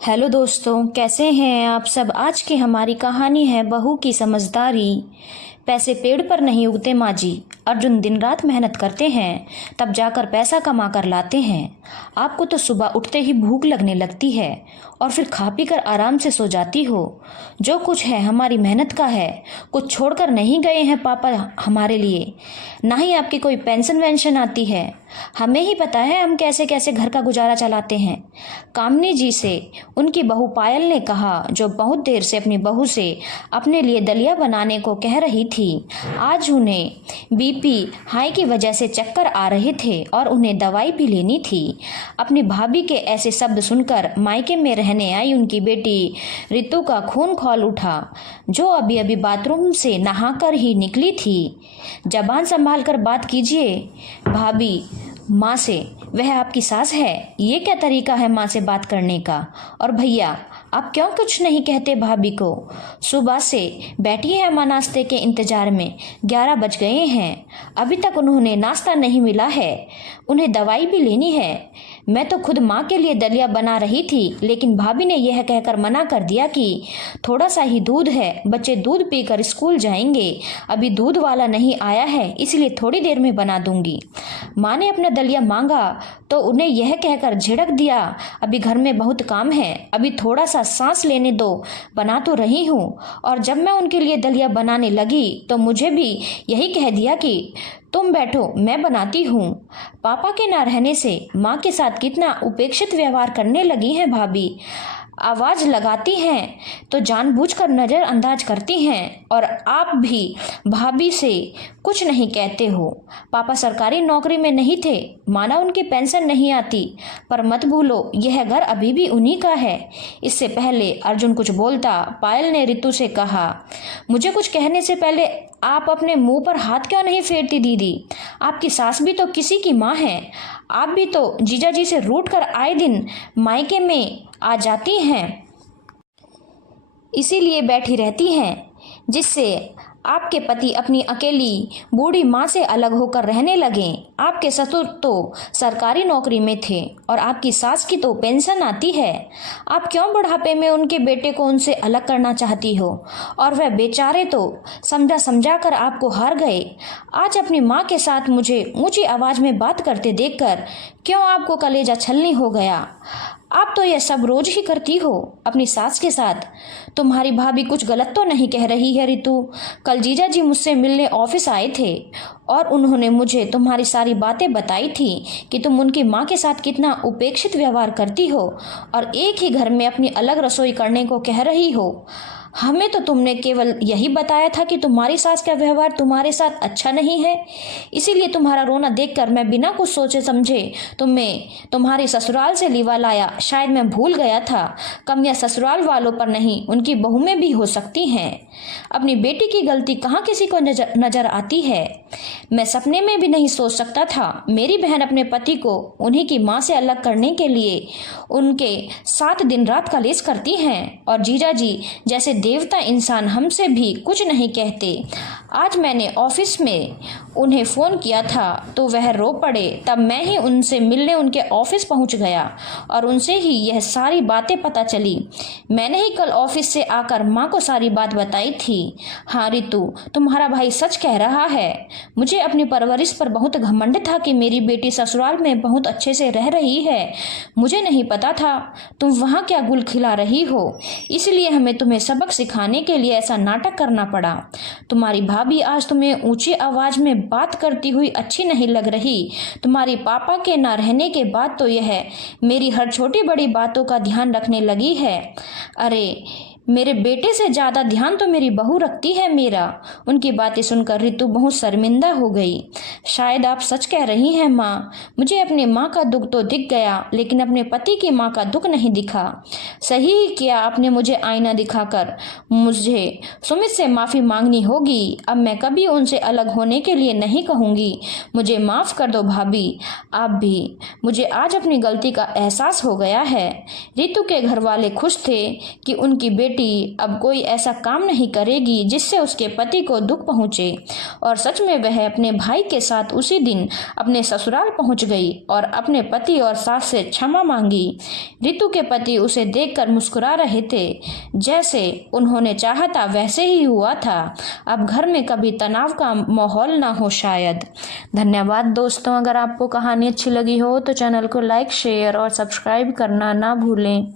Hello दोस्तों, कैसे हैं आप सब। आज की हमारी कहानी है बहू की समझदारी। पैसे पेड़ पर नहीं उगते माँ जी। अर्जुन दिन रात मेहनत करते हैं, तब जाकर पैसा कमा कर लाते हैं। आपको तो सुबह उठते ही भूख लगने लगती है और फिर खा पी कर आराम से सो जाती हो। जो कुछ है हमारी मेहनत का है, कुछ छोड़कर नहीं गए हैं पापा हमारे लिए। ना ही आपकी कोई पेंशन वेंशन आती है। हमें ही पता है हम कैसे कैसे घर का गुजारा चलाते हैं। कामनी जी से उनकी बहू पायल ने कहा, जो बहुत देर से अपनी बहू से अपने लिए दलिया बनाने को कह रही थी। आज उन्हें बीपी हाई की वजह से चक्कर आ रहे थे और उन्हें दवाई भी लेनी थी। अपनी भाभी के ऐसे शब्द सुनकर मायके में रहने आई उनकी बेटी रितु का खून खौल उठा, जो अभी अभी बाथरूम से नहाकर ही निकली थी। जबान संभाल कर बात कीजिए भाभी, माँ से। वह आपकी सास है, ये क्या तरीका है माँ से बात करने का। और भैया, आप क्यों कुछ नहीं कहते भाभी को। सुबह से बैठी है माँ नाश्ते के इंतजार में, 11 बज गए हैं, अभी तक उन्होंने नाश्ता नहीं मिला है। उन्हें दवाई भी लेनी है। मैं तो खुद माँ के लिए दलिया बना रही थी, लेकिन भाभी ने यह कहकर मना कर दिया कि थोड़ा सा ही दूध है, बच्चे दूध पीकर स्कूल जाएंगे, अभी दूध वाला नहीं आया है, इसलिए थोड़ी देर में बना दूंगी। माँ ने अपना दलिया मांगा तो उन्हें यह कहकर झिड़क दिया, अभी घर में बहुत काम है, अभी थोड़ा सा सांस लेने दो, बना तो रही हूँ। और जब मैं उनके लिए दलिया बनाने लगी तो मुझे भी यही कह दिया कि तुम बैठो, मैं बनाती हूँ। पापा के ना रहने से माँ के साथ कितना उपेक्षित व्यवहार करने लगी हैं भाभी। आवाज लगाती हैं तो जानबूझकर नजरअंदाज करती हैं, और आप भी भाभी से कुछ नहीं कहते हो। पापा सरकारी नौकरी में नहीं थे, माना उनकी पेंशन नहीं आती, पर मत भूलो यह घर अभी भी उन्हीं का है। इससे पहले अर्जुन कुछ बोलता, पायल ने रितु से कहा, मुझे कुछ कहने से पहले आप अपने मुंह पर हाथ क्यों नहीं फेरती दीदी। आपकी सास भी तो किसी की माँ है। आप भी तो जीजा जी से रूठ कर आए दिन मायके में आ जाती हैं, इसीलिए बैठी रहती हैं, जिससे आपके पति अपनी अकेली बूढ़ी माँ से अलग होकर रहने लगे। आपके ससुर तो सरकारी नौकरी में थे और आपकी सास की तो पेंशन आती है। आप क्यों बुढ़ापे में उनके बेटे को उनसे अलग करना चाहती हो, और वह बेचारे तो समझा समझा कर आपको हार गए। आज अपनी माँ के साथ मुझे ऊंची आवाज में बात करते देखकर क्यों आपको कलेजा छलनी हो गया। आप तो यह सब रोज ही करती हो अपनी सास के साथ। तुम्हारी भाभी कुछ गलत तो नहीं कह रही है रितु। कल जीजा जी मुझसे मिलने ऑफिस आए थे और उन्होंने मुझे तुम्हारी सारी बातें बताई थी कि तुम उनकी माँ के साथ कितना उपेक्षित व्यवहार करती हो और एक ही घर में अपनी अलग रसोई करने को कह रही हो। हमें तो तुमने केवल यही बताया था कि तुम्हारी सास का व्यवहार तुम्हारे साथ अच्छा नहीं है, इसीलिए तुम्हारा रोना देखकर मैं बिना कुछ सोचे समझे तुम्हें तुम्हारे ससुराल से लिवा लाया। शायद मैं भूल गया था, कमियां ससुराल वालों पर नहीं उनकी बहू में भी हो सकती हैं। अपनी बेटी की गलती कहाँ किसी को नजर आती है। मैं सपने में भी नहीं सोच सकता था मेरी बहन अपने पति को उन्हीं की माँ से अलग करने के लिए उनके साथ दिन रात कलेश करती हैं, और जीजा जी जैसे देवता इंसान हमसे भी कुछ नहीं कहते। आज मैंने ऑफिस में उन्हें फ़ोन किया था तो वह रो पड़े, तब मैं ही उनसे मिलने उनके ऑफिस पहुंच गया और उनसे ही यह सारी बातें पता चली। मैंने ही कल ऑफिस से आकर माँ को सारी बात बताई थी। हाँ रितु, तुम्हारा भाई सच कह रहा है। मुझे अपनी परवरिश पर बहुत घमंड था कि मेरी बेटी ससुराल में बहुत अच्छे से रह रही है। मुझे नहीं पता था तुम वहाँ क्या गुल खिला रही हो, इसलिए हमें तुम्हें सबक सिखाने के लिए ऐसा नाटक करना पड़ा। तुम्हारी भाभी आज तुम्हें ऊंची आवाज में बात करती हुई अच्छी नहीं लग रही। तुम्हारी पापा के ना रहने के बाद तो यह मेरी हर छोटी बड़ी बातों का ध्यान रखने लगी है। अरे मेरे बेटे से ज्यादा ध्यान तो मेरी बहू रखती है मेरा। उनकी बातें सुनकर रितु बहुत शर्मिंदा हो गई। शायद आप सच कह रही हैं माँ, मुझे अपनी माँ का दुख तो दिख गया, लेकिन अपने पति की माँ का दुख नहीं दिखा। सही ही किया आपने मुझे आईना दिखाकर। मुझे सुमित से माफी मांगनी होगी। अब मैं कभी उनसे अलग होने के लिए नहीं कहूंगी। मुझे माफ कर दो भाभी। आप भी। मुझे आज अपनी गलती का एहसास हो गया है। रितु के घर वाले खुश थे कि उनकी बेटी अब कोई ऐसा काम नहीं करेगी जिससे उसके पति को दुख पहुंचे, और सच में वह अपने भाई के साथ उसी दिन अपने ससुराल पहुंच गई और अपने पति और सास से क्षमा मांगी। रितु के पति उसे देख देखकर मुस्कुरा रहे थे। जैसे उन्होंने चाहा था वैसे ही हुआ था। अब घर में कभी तनाव का माहौल ना हो शायद। धन्यवाद दोस्तों। अगर आपको कहानी अच्छी लगी हो तो चैनल को लाइक, शेयर और सब्सक्राइब करना ना भूलें।